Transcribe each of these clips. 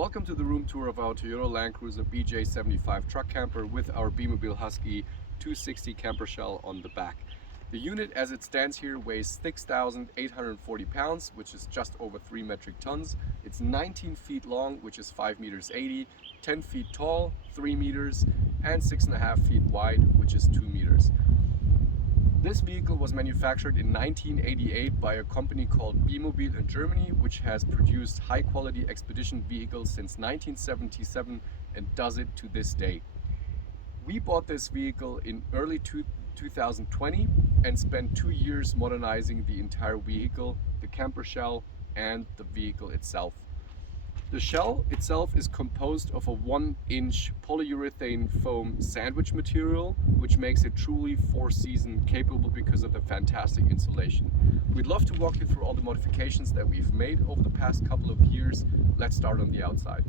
Welcome to the room tour of our Toyota Land Cruiser BJ75 truck camper with our Bimobil Husky 260 camper shell on the back. The unit as it stands here weighs 6,840 pounds, which is just over 3 metric tons. It's 19 feet long, which is 5 meters 80, 10 feet tall, 3 meters, and 6.5 feet wide, which is 2 meters. This vehicle was manufactured in 1988 by a company called Bimobil in Germany, which has produced high-quality expedition vehicles since 1977 and does it to this day. We bought this vehicle in early 2020 and spent 2 years modernizing the entire vehicle, the camper shell and the vehicle itself. The shell itself is composed of a 1-inch polyurethane foam sandwich material, which makes it truly 4-season capable because of the fantastic insulation. We'd love to walk you through all the modifications that we've made over the past couple of years. Let's start on the outside.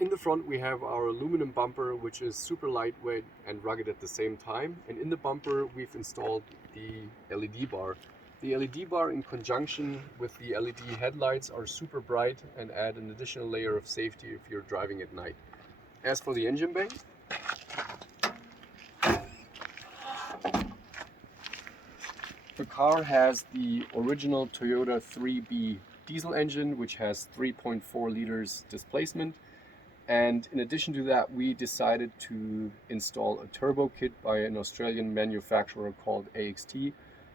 In the front we have our aluminum bumper, which is super lightweight and rugged at the same time. And in the bumper we've installed the LED bar. The LED bar in conjunction with the LED headlights are super bright and add an additional layer of safety if you're driving at night. As for the engine bay, the car has the original Toyota 3B diesel engine, which has 3.4 liters displacement. And in addition to that, we decided to install a turbo kit by an Australian manufacturer called AXT,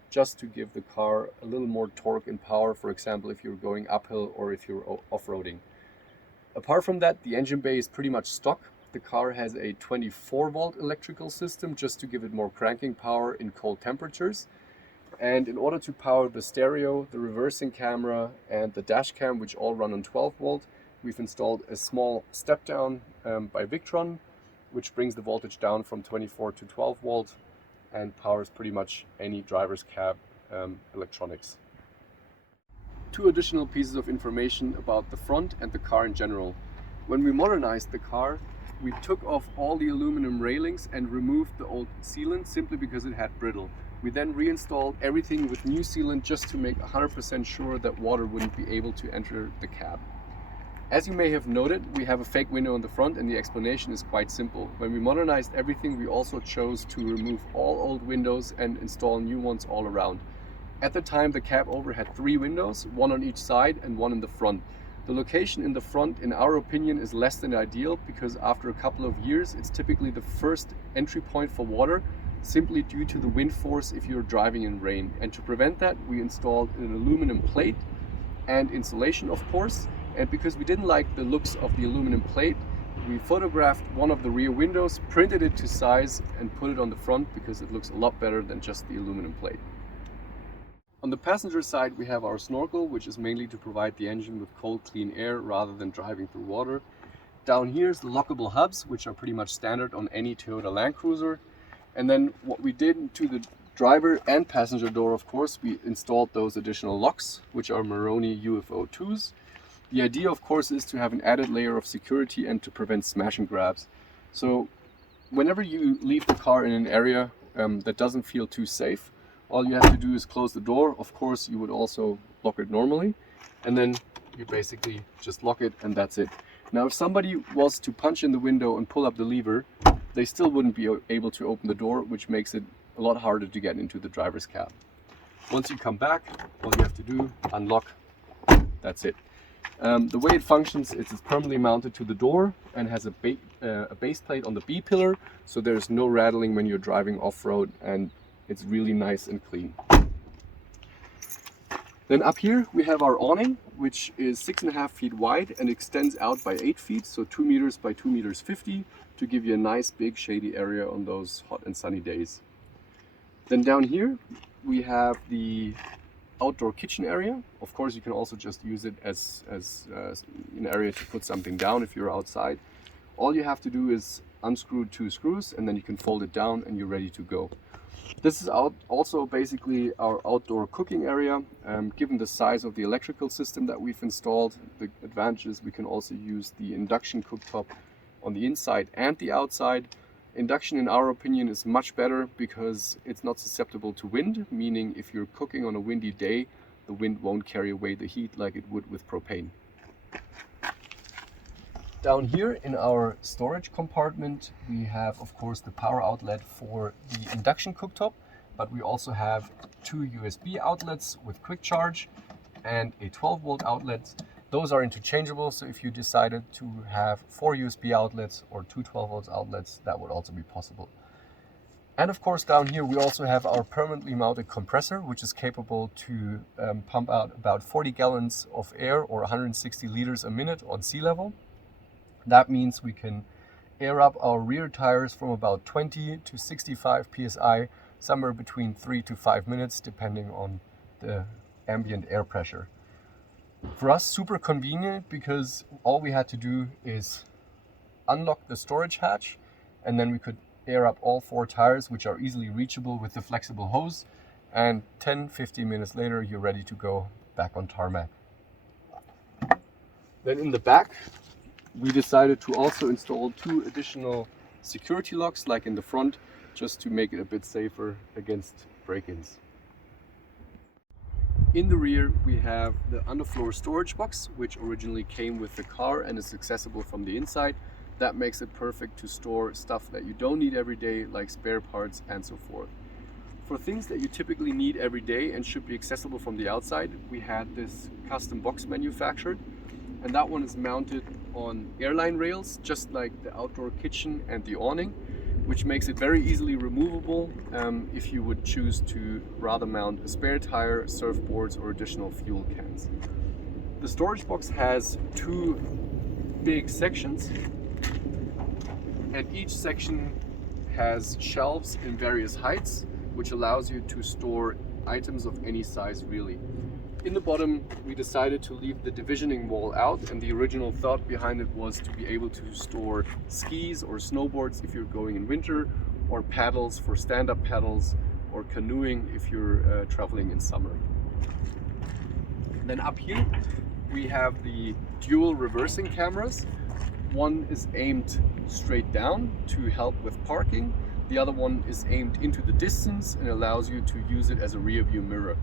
just to give the car a little more torque and power, for example, if you're going uphill or if you're off-roading. Apart from that, the engine bay is pretty much stock. The car has a 24-volt electrical system just to give it more cranking power in cold temperatures. And in order to power the stereo, the reversing camera, and the dash cam, which all run on 12 volt, we've installed a small step down by Victron, which brings the voltage down from 24 to 12 volt and powers pretty much any driver's cab electronics. 2 additional pieces of information about the front and the car in general. When we modernized the car, we took off all the aluminum railings and removed the old sealant simply because it had brittle. We then reinstalled everything with new sealant just to make 100% sure that water wouldn't be able to enter the cab. As you may have noted, we have a fake window on the front, and the explanation is quite simple. When we modernized everything, we also chose to remove all old windows and install new ones all around. At the time, the cab over had 3 windows, 1 on each side and 1 in the front. The location in the front, in our opinion, is less than ideal because after a couple of years, it's typically the first entry point for water, simply due to the wind force if you're driving in rain. And to prevent that, we installed an aluminum plate and insulation, of course. And because we didn't like the looks of the aluminum plate, we photographed one of the rear windows, printed it to size and put it on the front because it looks a lot better than just the aluminum plate. On the passenger side we have our snorkel, which is mainly to provide the engine with cold, clean air rather than driving through water. Down here is the lockable hubs, which are pretty much standard on any Toyota Land Cruiser. And then what we did to the driver and passenger door, of course, we installed those additional locks, which are Maroni UFO 2s. The idea, of course, is to have an added layer of security and to prevent smash and grabs. So whenever you leave the car in an area that doesn't feel too safe, all you have to do is close the door. Of course, you would also lock it normally, and then you basically just lock it and that's it. Now, if somebody was to punch in the window and pull up the lever, they still wouldn't be able to open the door, which makes it a lot harder to get into the driver's cab. Once you come back, all you have to do, unlock, that's it. The way it functions is it's permanently mounted to the door and has a base plate on the B pillar, so there's no rattling when you're driving off-road, and it's really nice and clean. Then up here we have our awning, which is 6.5 feet wide and extends out by 8 feet, so 2 meters by 2 meters 50, to to give you a nice big shady area on those hot and sunny days. Then down here we have the outdoor kitchen area. Of course, you can also just use it as an area to put something down if you're outside. All you have to do is unscrew 2 screws and then you can fold it down and you're ready to go. This is also basically our outdoor cooking area. Given the size of the electrical system that we've installed, the advantage is we can also use the induction cooktop on the inside and the outside. Induction, in our opinion, is much better because it's not susceptible to wind, meaning if you're cooking on a windy day, the wind won't carry away the heat like it would with propane. Down here in our storage compartment, we have, of course, the power outlet for the induction cooktop, but we also have 2 USB outlets with quick charge and a 12-volt outlet. Those are interchangeable, so if you decided to have 4 USB outlets or 2 12-volt outlets, that would also be possible. And of course, down here we also have our permanently mounted compressor, which is capable to pump out about 40 gallons of air or 160 liters a minute on sea level. That means we can air up our rear tires from about 20 to 65 psi, somewhere between 3 to 5 minutes, depending on the ambient air pressure. For us, super convenient because all we had to do is unlock the storage hatch and then we could air up all 4 tires, which are easily reachable with the flexible hose, and 10-15 minutes later you're ready to go back on tarmac. Then in the back we decided to also install 2 additional security locks like in the front, just to make it a bit safer against break-ins. In the rear we have the underfloor storage box, which originally came with the car and is accessible from the inside. That makes it perfect to store stuff that you don't need every day, like spare parts and so forth. For things that you typically need every day and should be accessible from the outside, we had this custom box manufactured, and that one is mounted on airline rails, just like the outdoor kitchen and the awning, which makes it very easily removable if you would choose to rather mount a spare tire, surfboards, or additional fuel cans. The storage box has 2 big sections, and each section has shelves in various heights, which allows you to store items of any size really. In the bottom, we decided to leave the divisioning wall out, and the original thought behind it was to be able to store skis or snowboards if you're going in winter, or paddles for stand-up paddles, or canoeing if you're traveling in summer. Then up here, we have the dual reversing cameras. One is aimed straight down to help with parking. The other one is aimed into the distance and allows you to use it as a rear view mirror.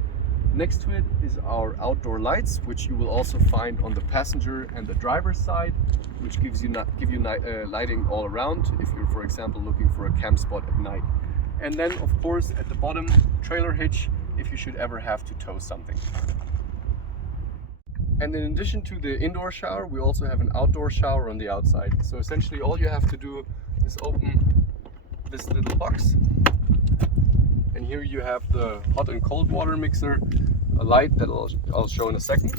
Next to it is our outdoor lights, which you will also find on the passenger and the driver's side, which give you lighting all around if you're, for example, looking for a camp spot at night. And then, of course, at the bottom, trailer hitch if you should ever have to tow something. And in addition to the indoor shower, we also have an outdoor shower on the outside. So essentially all you have to do is open this little box, and here you have the hot and cold water mixer, a light that I'll show in a second.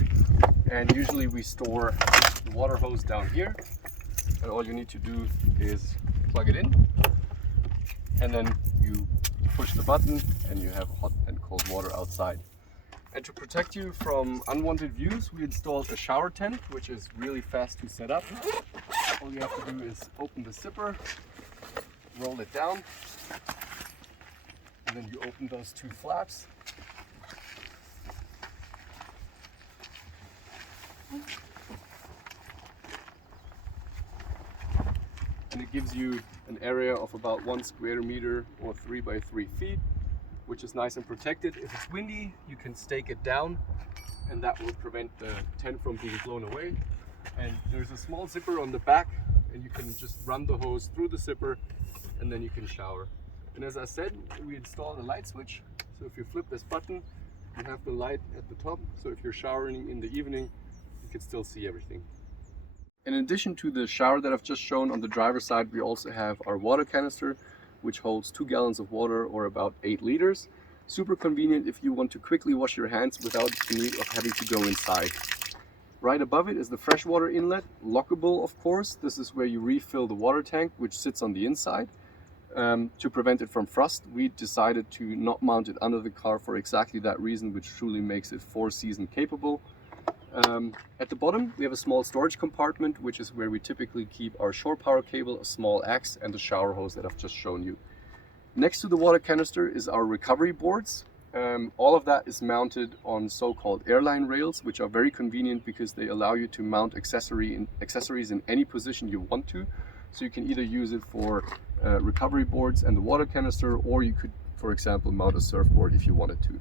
And usually we store the water hose down here, and all you need to do is plug it in, and then you push the button and you have hot and cold water outside. And to protect you from unwanted views, we installed a shower tent, which is really fast to set up. All you have to do is open the zipper, roll it down, and then you open those 2 flaps. And it gives you an area of about 1 square meter or 3 by 3 feet, which is nice and protected. If it's windy, you can stake it down, and that will prevent the tent from being blown away. And there's a small zipper on the back, and you can just run the hose through the zipper, and then you can shower. And as I said, we installed a light switch, so if you flip this button, you have the light at the top, so if you're showering in the evening, you can still see everything. In addition to the shower that I've just shown on the driver's side, we also have our water canister, which holds 2 gallons of water or about 8 liters. Super convenient if you want to quickly wash your hands without the need of having to go inside. Right above it is the freshwater inlet, lockable of course. This is where you refill the water tank, which sits on the inside. To prevent it from frost, we decided to not mount it under the car for exactly that reason, which truly makes it 4-season capable. At the bottom we have a small storage compartment, which is where we typically keep our shore power cable, a small axe and the shower hose that I've just shown you. Next to the water canister is our recovery boards. All of that is mounted on so-called airline rails, which are very convenient because they allow you to mount accessories in any position you want to. So you can either use it for recovery boards and the water canister, or you could, for example, mount a surfboard if you wanted to.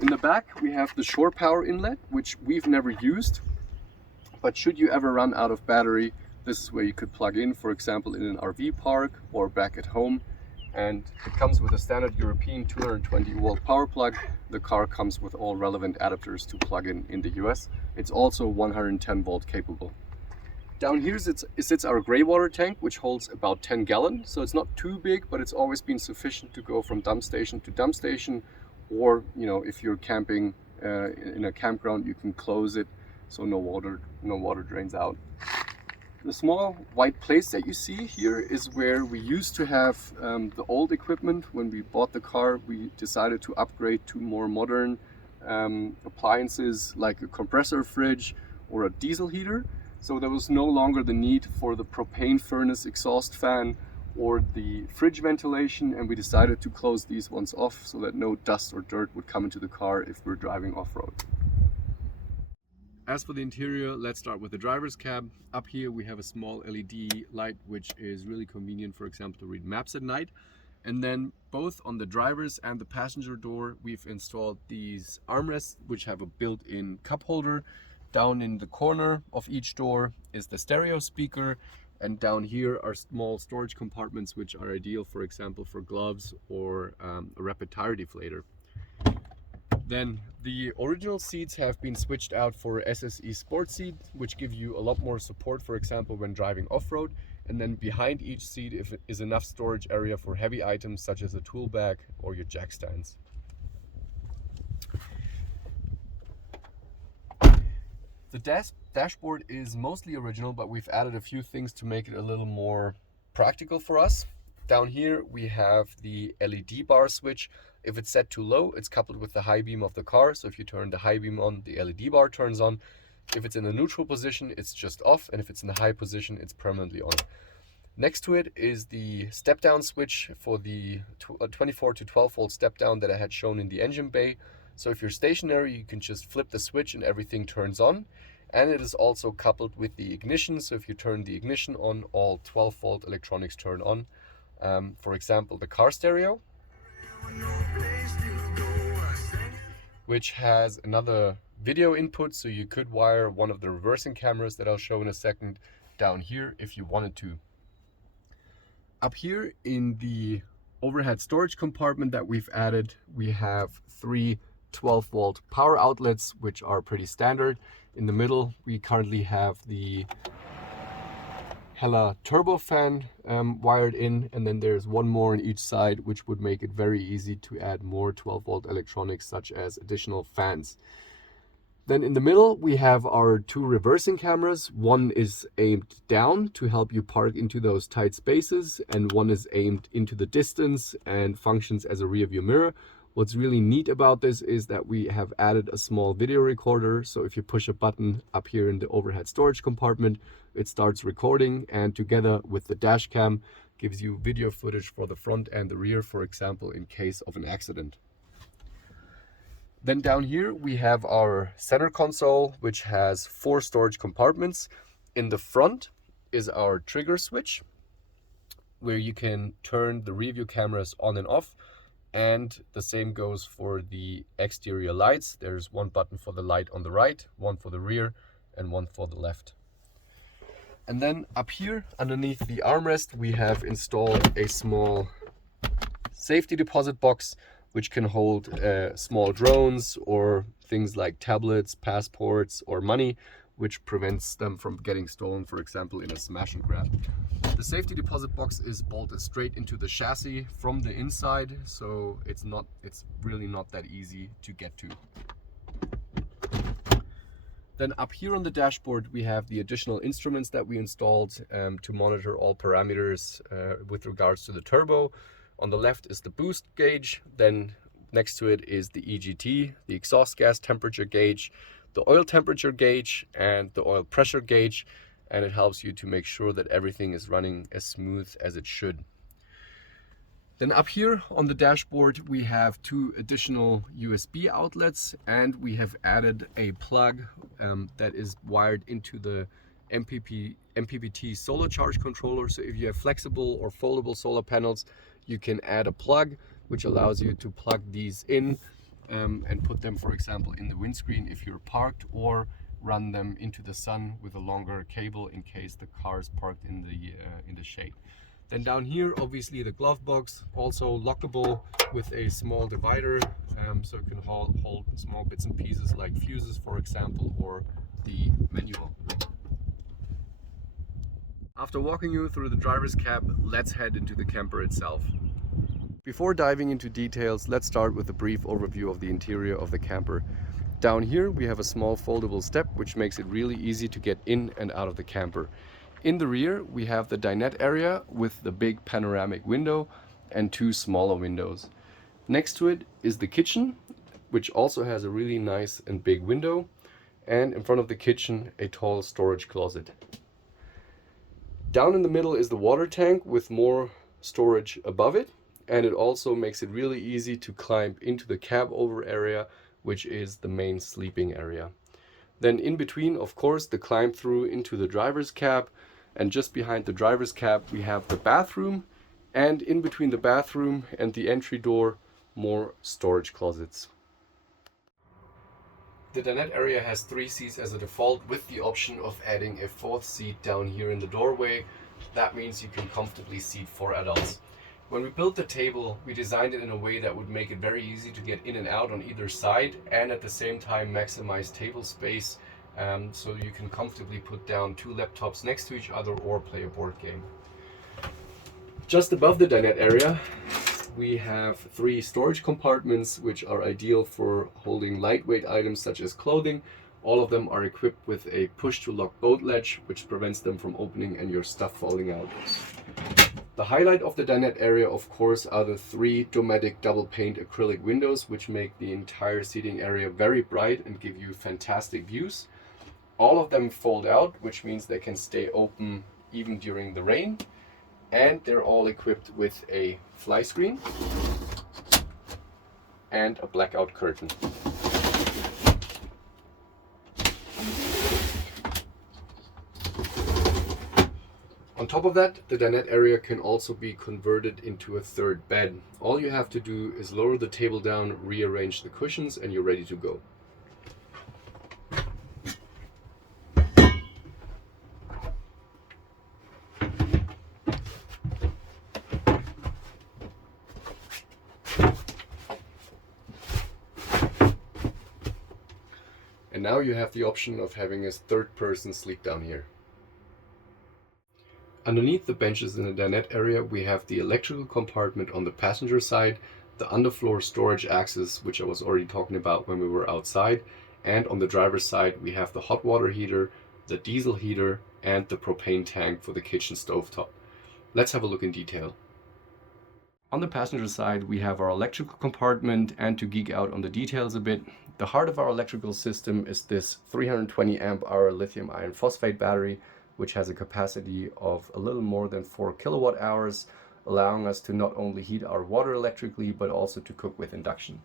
In the back we have the shore power inlet, which we've never used, but should you ever run out of battery, this is where you could plug in, for example, in an RV park or back at home. And it comes with a standard European 220 volt power plug. The car comes with all relevant adapters to plug in the US. It's also 110 volt capable. Down here sits our gray water tank, which holds about 10 gallons. So it's not too big, but it's always been sufficient to go from dump station to dump station. Or, you know, if you're camping in a campground, you can close it so no water drains out. The small white place that you see here is where we used to have the old equipment. When we bought the car, we decided to upgrade to more modern appliances like a compressor fridge or a diesel heater. So there was no longer the need for the propane furnace exhaust fan or the fridge ventilation, and we decided to close these ones off so that no dust or dirt would come into the car if we're driving off-road. As for the interior, let's start with the driver's cab. Up here we have a small LED light, which is really convenient, for example, to read maps at night. And then both on the driver's and the passenger door, we've installed these armrests, which have a built-in cup holder. Down in the corner of each door is the stereo speaker. And down here are small storage compartments, which are ideal, for example, for gloves or a rapid tire deflator. Then the original seats have been switched out for SSE Sport seat, which give you a lot more support, for example, when driving off-road. And then behind each seat is enough storage area for heavy items such as a tool bag or your jack stands. The dashboard is mostly original, but we've added a few things to make it a little more practical for us. Down here we have the LED bar switch. If it's set too low, it's coupled with the high beam of the car. So if you turn the high beam on, the LED bar turns on. If it's in a neutral position, it's just off. And if it's in the high position, it's permanently on. Next to it is the step down switch for the 24 to 12 volt step down that I had shown in the engine bay. So if you're stationary, you can just flip the switch and everything turns on. And it is also coupled with the ignition. So if you turn the ignition on, all 12 volt electronics turn on. For example, the car stereo, which has another video input, so you could wire one of the reversing cameras that I'll show in a second down here if you wanted to. Up here in the overhead storage compartment that we've added, we have 3 12 volt power outlets, which are pretty standard. In the middle we currently have the Hella turbofan wired in, and then there's one more on each side, which would make it very easy to add more 12 volt electronics such as additional fans. Then in the middle we have our 2 reversing cameras. One is aimed down to help you park into those tight spaces, and one is aimed into the distance and functions as a rear view mirror. What's really neat about this is that we have added a small video recorder. So if you push a button up here in the overhead storage compartment, it starts recording, and together with the dash cam gives you video footage for the front and the rear, for example, in case of an accident. Then down here we have our center console, which has 4 storage compartments. In the front is our trigger switch, where you can turn the rear view cameras on and off. And the same goes for the exterior lights. There's one button for the light on the right, one for the rear, and one for the left. And then up here underneath the armrest, we have installed a small safety deposit box, which can hold small drones or things like tablets, passports, or money, which prevents them from getting stolen, for example, in a smash and grab. The safety deposit box is bolted straight into the chassis from the inside, so it's really not that easy to get to. Then up here on the dashboard, we have the additional instruments that we installed to monitor all parameters with regards to the turbo. On the left is the boost gauge. Then next to it is the EGT, the exhaust gas temperature gauge, the oil temperature gauge, and the oil pressure gauge. And it helps you to make sure that everything is running as smooth as it should. Then up here on the dashboard, we have two additional USB outlets, and we have added a plug that is wired into the MPPT solar charge controller. So if you have flexible or foldable solar panels, you can add a plug, which allows you to plug these in and put them, for example, in the windscreen if you're parked, or run them into the sun with a longer cable in case the car is parked in the shade. Then down here, obviously the glove box, also lockable with a small divider, so it can hold small bits and pieces like fuses, for example, or the manual. After walking you through the driver's cab, let's head into the camper itself. Before diving into details, let's start with a brief overview of the interior of the camper. Down here we have a small foldable step, which makes it really easy to get in and out of the camper. In the rear, we have the dinette area with the big panoramic window and two smaller windows. Next to it is the kitchen, which also has a really nice and big window, and in front of the kitchen, a tall storage closet. Down in the middle is the water tank with more storage above it, and it also makes it really easy to climb into the cab over area, which is the main sleeping area. Then in between, of course, the climb through into the driver's cab. And just behind the driver's cab, we have the bathroom, and in between the bathroom and the entry door, more storage closets. The dinette area has 3 seats as a default, with the option of adding a 4th seat down here in the doorway. That means you can comfortably seat 4 adults. When we built the table, we designed it in a way that would make it very easy to get in and out on either side, and at the same time maximize table space. So you can comfortably put down 2 laptops next to each other or play a board game. Just above the dinette area, we have 3 storage compartments, which are ideal for holding lightweight items such as clothing. All of them are equipped with a push-to-lock boat latch, which prevents them from opening and your stuff falling out. The highlight of the dinette area, of course, are the 3 Dometic double pane acrylic windows, which make the entire seating area very bright and give you fantastic views. All of them fold out, which means they can stay open even during the rain. And they're all equipped with a fly screen and a blackout curtain. On top of that, the dinette area can also be converted into a 3rd bed. All you have to do is lower the table down, rearrange the cushions, and you're ready to go. And now you have the option of having a 3rd person sleep down here. Underneath the benches in the dinette area, we have the electrical compartment on the passenger side, the underfloor storage access, which I was already talking about when we were outside, and on the driver's side, we have the hot water heater, the diesel heater, and the propane tank for the kitchen stovetop. Let's have a look in detail. On the passenger side, we have our electrical compartment, and to geek out on the details a bit, the heart of our electrical system is this 320 amp hour lithium iron phosphate battery, which has a capacity of a little more than 4 kilowatt hours, allowing us to not only heat our water electrically, but also to cook with induction.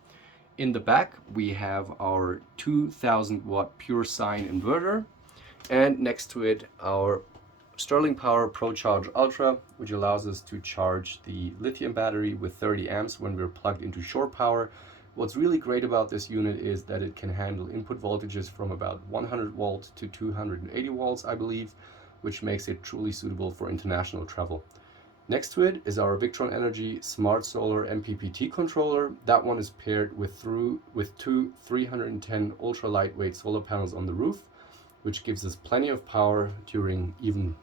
In the back, we have our 2000 watt pure sine inverter, and next to it, our Sterling Power ProCharge Ultra, which allows us to charge the lithium battery with 30 amps when we're plugged into shore power. What's really great about this unit is that it can handle input voltages from about 100 volts to 280 volts, I believe, which makes it truly suitable for international travel. Next to it is our Victron Energy Smart Solar MPPT controller. That one is paired with 2 310 ultra lightweight solar panels on the roof, which gives us plenty of power during even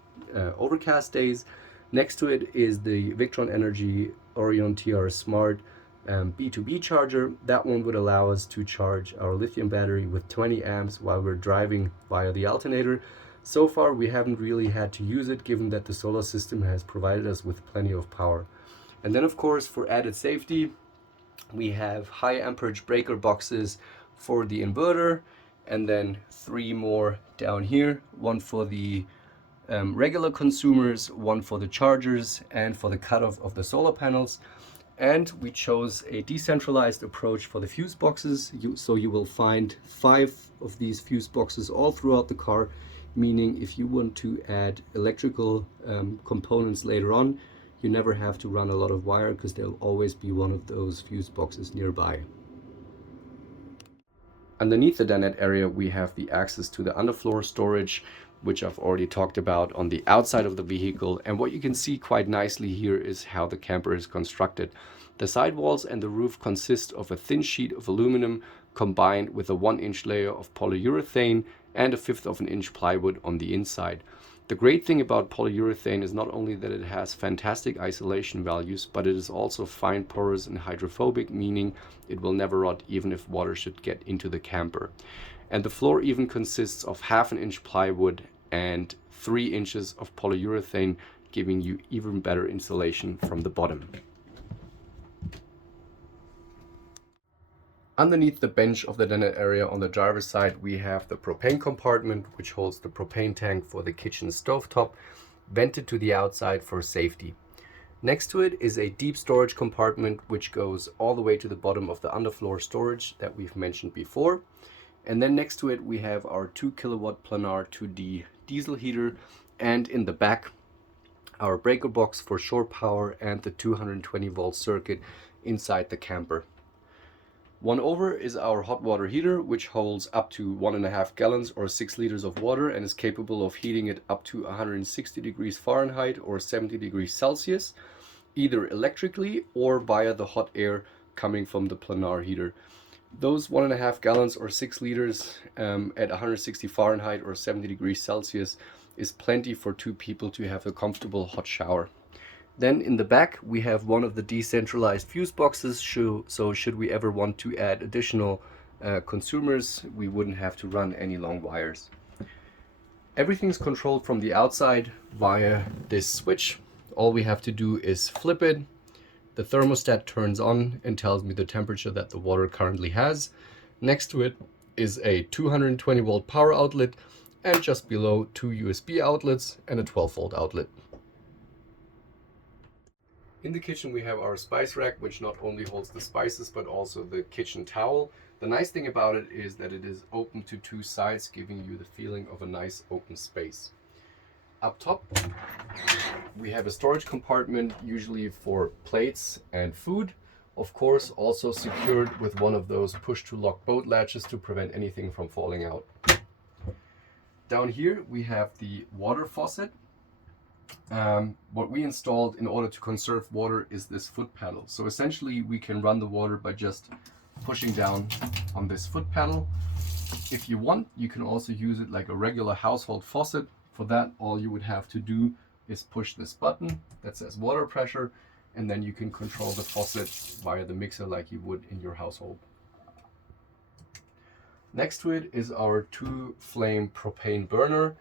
overcast days. Next to it is the Victron Energy Orion TR Smart B2B charger. That one would allow us to charge our lithium battery with 20 amps while we're driving via the alternator. So far we haven't really had to use it, given that the solar system has provided us with plenty of power. And then of course, for added safety, we have high amperage breaker boxes for the inverter, and then 3 more down here, one for the regular consumers, one for the chargers, and for the cutoff of the solar panels. And we chose a decentralized approach for the fuse boxes. So you will find 5 of these fuse boxes all throughout the car, meaning if you want to add electrical components later on, you never have to run a lot of wire, because there'll always be one of those fuse boxes nearby. Underneath the dinette area, we have the access to the underfloor storage, which I've already talked about on the outside of the vehicle. And what you can see quite nicely here is how the camper is constructed. The sidewalls and the roof consist of a thin sheet of aluminum combined with a 1-inch layer of polyurethane and a 1/5 of an inch plywood on the inside. The great thing about polyurethane is not only that it has fantastic isolation values, but it is also fine porous and hydrophobic, meaning it will never rot even if water should get into the camper. And the floor even consists of 1/2 inch plywood and 3 inches of polyurethane, giving you even better insulation from the bottom. Underneath the bench of the dinette area on the driver's side, we have the propane compartment, which holds the propane tank for the kitchen stovetop, vented to the outside for safety. Next to it is a deep storage compartment, which goes all the way to the bottom of the underfloor storage that we've mentioned before. And then next to it, we have our 2 kilowatt planar 2D diesel heater, and in the back, our breaker box for shore power and the 220 volt circuit inside the camper. One over is our hot water heater, which holds up to 1.5 gallons or 6 liters of water and is capable of heating it up to 160 degrees Fahrenheit or 70 degrees Celsius, either electrically or via the hot air coming from the planar heater. Those 1.5 gallons or 6 liters at 160 Fahrenheit or 70 degrees Celsius is plenty for 2 people to have a comfortable hot shower. Then in the back, we have one of the decentralized fuse boxes, so should we ever want to add additional consumers, we wouldn't have to run any long wires. Everything's controlled from the outside via this switch. All we have to do is flip it. The thermostat turns on and tells me the temperature that the water currently has. Next to it is a 220 volt power outlet, and just below 2 USB outlets and a 12 volt outlet. In the kitchen we have our spice rack, which not only holds the spices but also the kitchen towel. The nice thing about it is that it is open to 2 sides, giving you the feeling of a nice open space. Up top we have a storage compartment, usually for plates and food. Of course, also secured with one of those push to lock boat latches to prevent anything from falling out. Down here we have the water faucet. What we installed in order to conserve water is this foot pedal. So essentially we can run the water by just pushing down on this foot pedal. If you want, you can also use it like a regular household faucet. For that, all you would have to do is push this button that says water pressure, and then you can control the faucet via the mixer like you would in your household. Next to it is our 2-flame propane burner.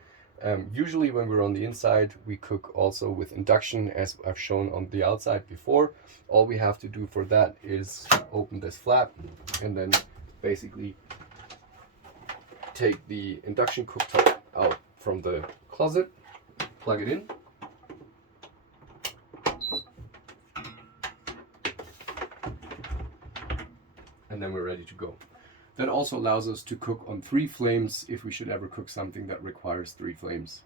Usually when we're on the inside, we cook also with induction, as I've shown on the outside before. All we have to do for that is open this flap and then basically take the induction cooktop out from the closet, plug it in, and then we're ready to go. That also allows us to cook on 3 flames if we should ever cook something that requires 3 flames.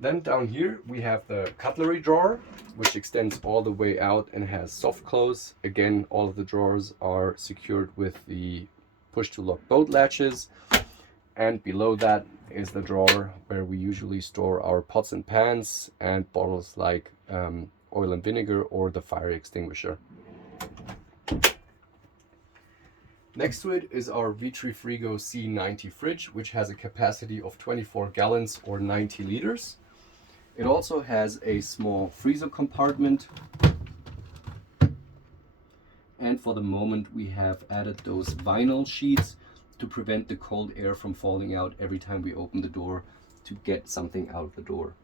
Then down here we have the cutlery drawer, which extends all the way out and has soft close. Again, all of the drawers are secured with the push to lock boat latches. And below that is the drawer where we usually store our pots and pans and bottles like oil and vinegar or the fire extinguisher. Next to it is our Vitrifrigo C90 fridge, which has a capacity of 24 gallons or 90 liters. It also has a small freezer compartment. And for the moment, we have added those vinyl sheets to prevent the cold air from falling out every time we open the door to get something out of the door.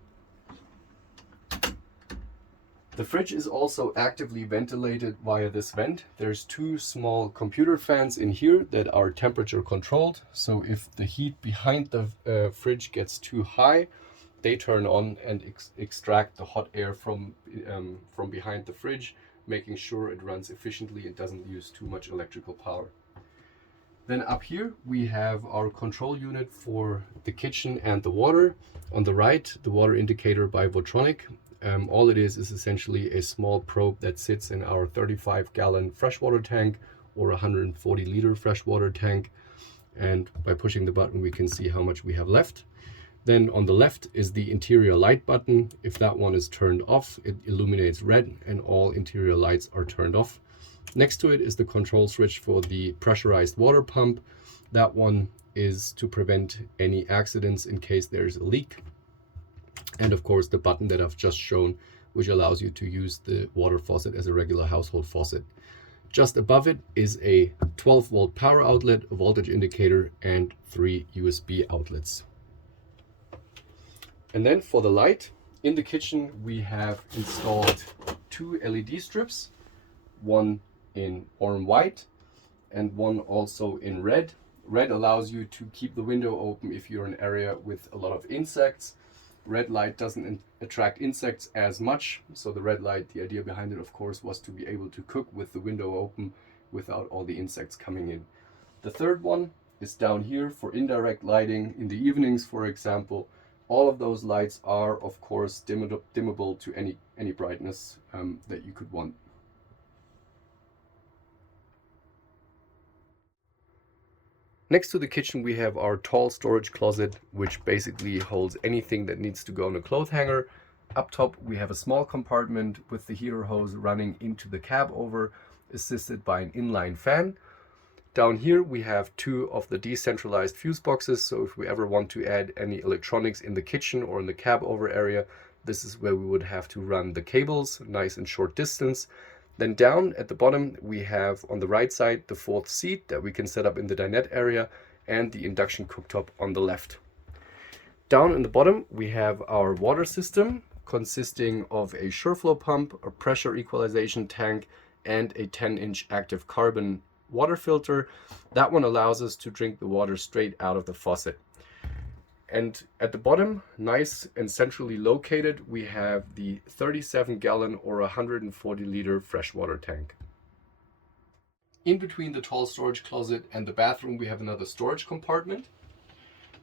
The fridge is also actively ventilated via this vent. There's two small computer fans in here that are temperature controlled. So if the heat behind the fridge gets too high, they turn on and extract the hot air from behind the fridge, making sure it runs efficiently and doesn't use too much electrical power. Then up here we have our control unit for the kitchen and the water. On the right, the water indicator by Votronic. All it is essentially a small probe that sits in our 35-gallon freshwater tank or 140-liter freshwater tank. And by pushing the button, we can see how much we have left. Then on the left is the interior light button. If that one is turned off, it illuminates red and all interior lights are turned off. Next to it is the control switch for the pressurized water pump. That one is to prevent any accidents in case there's a leak. And of course the button that I've just shown, which allows you to use the water faucet as a regular household faucet. Just above it is a 12-volt power outlet, a voltage indicator, and 3 USB outlets. And then for the light, in the kitchen we have installed 2 LED strips, one in warm white and one also in red. Red allows you to keep the window open if you're in an area with a lot of insects. Red light doesn't attract insects as much, so the red light, the idea behind it of course was to be able to cook with the window open without all the insects coming in. The third one is down here for indirect lighting in the evenings, for example. All of those lights are of course dimmable to any brightness that you could want. Next to the kitchen we have our tall storage closet, which basically holds anything that needs to go in a clothes hanger. Up top we have a small compartment with the heater hose running into the cab over, assisted by an inline fan. Down here we have 2 of the decentralized fuse boxes, so if we ever want to add any electronics in the kitchen or in the cab over area, this is where we would have to run the cables, nice and short distance. Then down at the bottom we have on the right side the 4th seat that we can set up in the dinette area and the induction cooktop on the left. Down in the bottom we have our water system consisting of a SureFlow pump, a pressure equalization tank, and a 10-inch active carbon water filter. That one allows us to drink the water straight out of the faucet. And at the bottom, nice and centrally located, we have the 37-gallon or 140-liter freshwater tank. In between the tall storage closet and the bathroom, we have another storage compartment.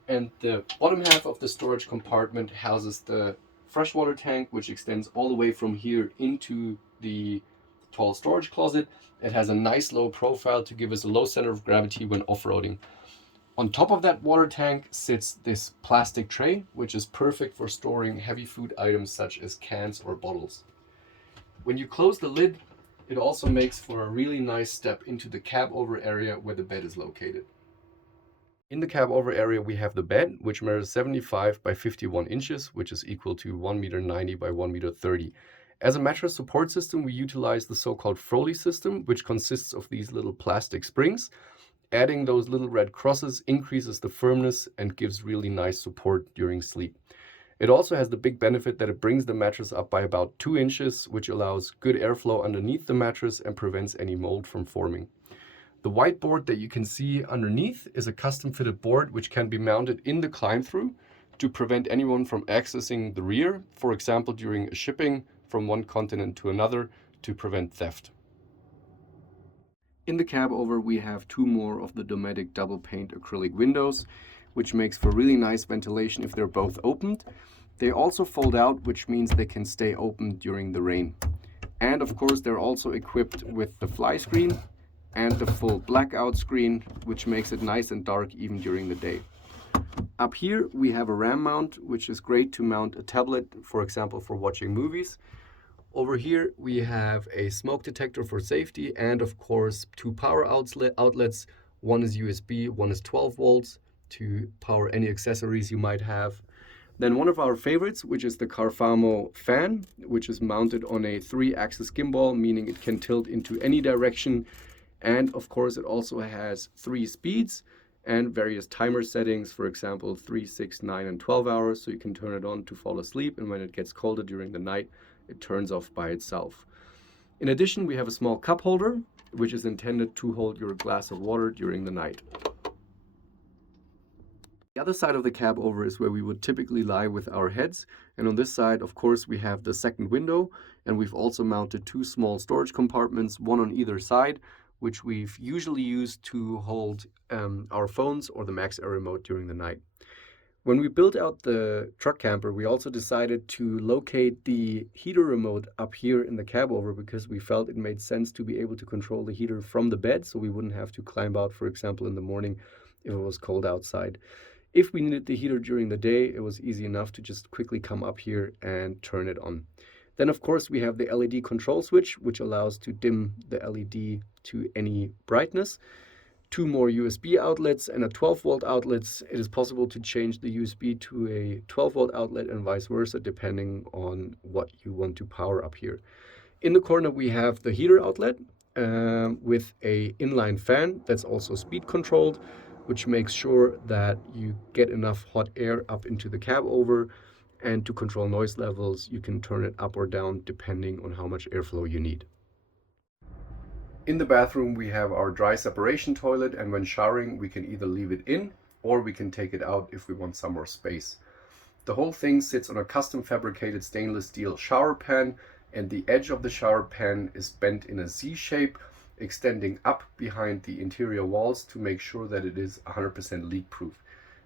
And the bottom half of the storage compartment houses the freshwater tank, which extends all the way from here into the tall storage closet. It has a nice low profile to give us a low center of gravity when off-roading. On top of that water tank sits this plastic tray, which is perfect for storing heavy food items such as cans or bottles. When you close the lid, it also makes for a really nice step into the cab over area where the bed is located. In the cab over area we have the bed, which measures 75 by 51 inches, which is equal to 1.90 meter by 1.30 meter. As a mattress support system, we utilize the so-called Froley system, which consists of these little plastic springs. Adding those little red crosses increases the firmness and gives really nice support during sleep. It also has the big benefit that it brings the mattress up by about 2 inches, which allows good airflow underneath the mattress and prevents any mold from forming. The white board that you can see underneath is a custom fitted board which can be mounted in the climb-through to prevent anyone from accessing the rear, for example during a shipping from one continent to another, to prevent theft. In the cab over we have 2 more of the Dometic double pane acrylic windows, which makes for really nice ventilation if they're both opened. They also fold out, which means they can stay open during the rain. And of course they're also equipped with the fly screen and the full blackout screen, which makes it nice and dark even during the day. Up here we have a RAM mount, which is great to mount a tablet, for example for watching movies. Over here we have a smoke detector for safety and of course two power outlets. One is USB, one is 12 volts to power any accessories you might have. Then one of our favorites, which is the Carfamo fan, which is mounted on a 3-axis gimbal, meaning it can tilt into any direction. And of course it also has 3 speeds and various timer settings, for example 3, 6, 9 and 12 hours, so you can turn it on to fall asleep, and when it gets colder during the night it turns off by itself. In addition, we have a small cup holder which is intended to hold your glass of water during the night. The other side of the cab over is where we would typically lie with our heads, and on this side of course we have the second window, and we've also mounted 2 small storage compartments, one on either side, which we've usually used to hold our phones or the Max Air remote during the night. When we built out the truck camper, we also decided to locate the heater remote up here in the cab over because we felt it made sense to be able to control the heater from the bed, so we wouldn't have to climb out, for example, in the morning if it was cold outside. If we needed the heater during the day, it was easy enough to just quickly come up here and turn it on. Then of course we have the LED control switch, which allows to dim the LED to any brightness. 2 more USB outlets and a 12-volt outlet. It is possible to change the USB to a 12-volt outlet and vice versa, depending on what you want to power up here. In the corner we have the heater outlet with a inline fan that's also speed controlled, which makes sure that you get enough hot air up into the cab over, and to control noise levels you can turn it up or down depending on how much airflow you need. In the bathroom we have our dry separation toilet, and when showering we can either leave it in or we can take it out if we want some more space. The whole thing sits on a custom fabricated stainless steel shower pan, and the edge of the shower pan is bent in a Z shape, extending up behind the interior walls to make sure that it is 100% leak proof.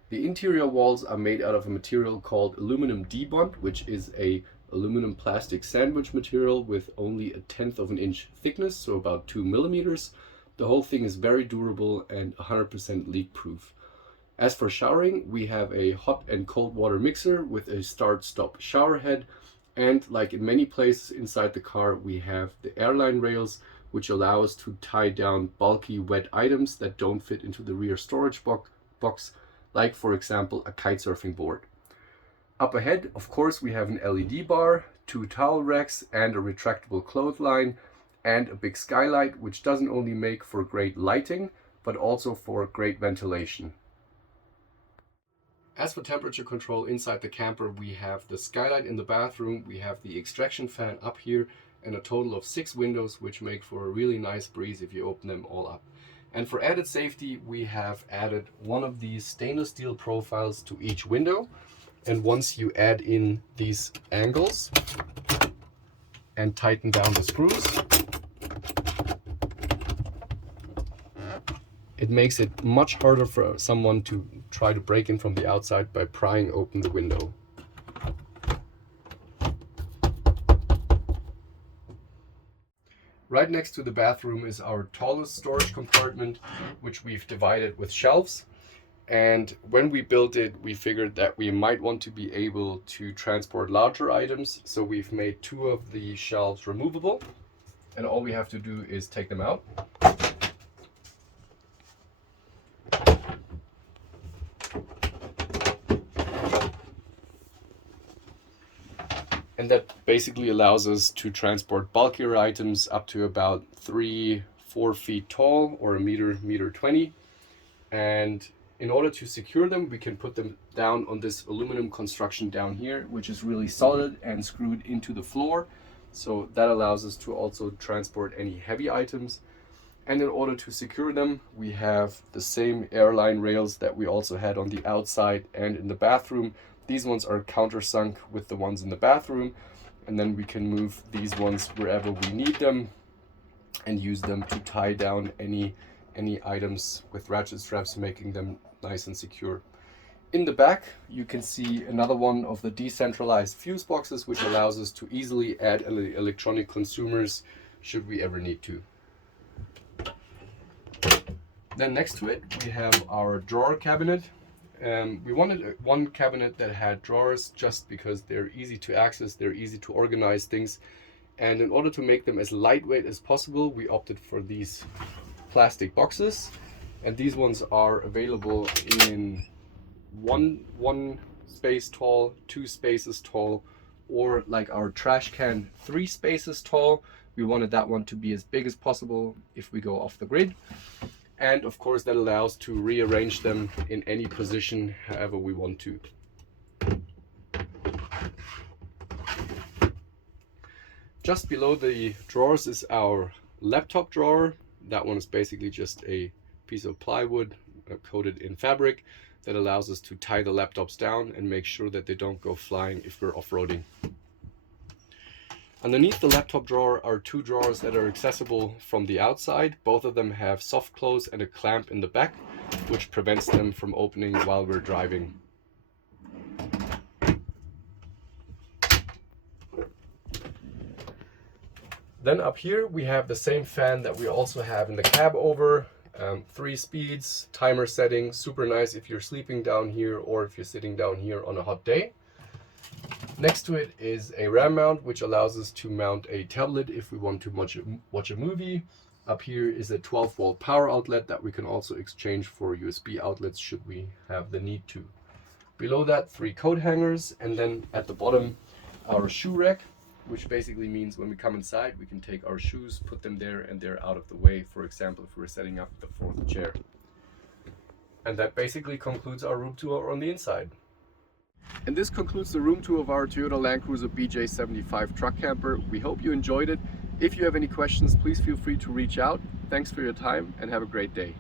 The interior walls are made out of a material called aluminum debond, which is a aluminum plastic sandwich material with only 1/10 of an inch thickness, so about 2 millimeters. The whole thing is very durable and 100% leak proof. As for showering, we have a hot and cold water mixer with a start-stop shower head, and like in many places inside the car we have the airline rails, which allow us to tie down bulky wet items that don't fit into the rear storage box, like for example a kitesurfing board. Up ahead, of course, we have an LED bar, 2 towel racks and a retractable clothesline, and a big skylight, which doesn't only make for great lighting, but also for great ventilation. As for temperature control inside the camper, we have the skylight in the bathroom, we have the extraction fan up here, and a total of 6 windows, which make for a really nice breeze if you open them all up. And for added safety, we have added one of these stainless steel profiles to each window. And once you add in these angles and tighten down the screws, it makes it much harder for someone to try to break in from the outside by prying open the window. Right next to the bathroom is our tallest storage compartment, which we've divided with shelves. And when we built it, we figured that we might want to be able to transport larger items. So we've made 2 of the shelves removable, and all we have to do is take them out. And that basically allows us to transport bulkier items up to about 3-4 feet tall or 1 meter 20. And in order to secure them, we can put them down on this aluminum construction down here, which is really solid and screwed into the floor. So that allows us to also transport any heavy items. And in order to secure them, we have the same airline rails that we also had on the outside and in the bathroom. These ones are countersunk with the ones in the bathroom, and then we can move these ones wherever we need them and use them to tie down any items with ratchet straps, making them nice and secure. In the back, you can see another one of the decentralized fuse boxes, which allows us to easily add electronic consumers should we ever need to. Then next to it, we have our drawer cabinet. We wanted one cabinet that had drawers just because they're easy to access, they're easy to organize things, And in order to make them as lightweight as possible, we opted for these plastic boxes. And these ones are available in one space tall, 2 spaces tall, or like our trash can, 3 spaces tall. We wanted that one to be as big as possible if we go off the grid. And of course that allows to rearrange them in any position however we want to. Just below the drawers is our laptop drawer. That one is basically just a piece of plywood coated in fabric that allows us to tie the laptops down and make sure that they don't go flying if we're off-roading. Underneath the laptop drawer are 2 drawers that are accessible from the outside. Both of them have soft close and a clamp in the back, which prevents them from opening while we're driving. Then up here we have the same fan that we also have in the cab over. 3 speeds, timer setting, super nice if you're sleeping down here or if you're sitting down here on a hot day. Next to it is a RAM mount, which allows us to mount a tablet if we want to watch a movie. Up here is a 12-volt power outlet that we can also exchange for USB outlets should we have the need to. Below that, 3 coat hangers, and then at the bottom our shoe rack, which basically means when we come inside we can take our shoes, put them there, and they're out of the way, for example if we're setting up the 4th chair. And that basically concludes our room tour on the inside. And this concludes the room tour of our Toyota Land Cruiser BJ75 truck camper. We hope you enjoyed it. If you have any questions, please feel free to reach out. Thanks for your time and have a great day.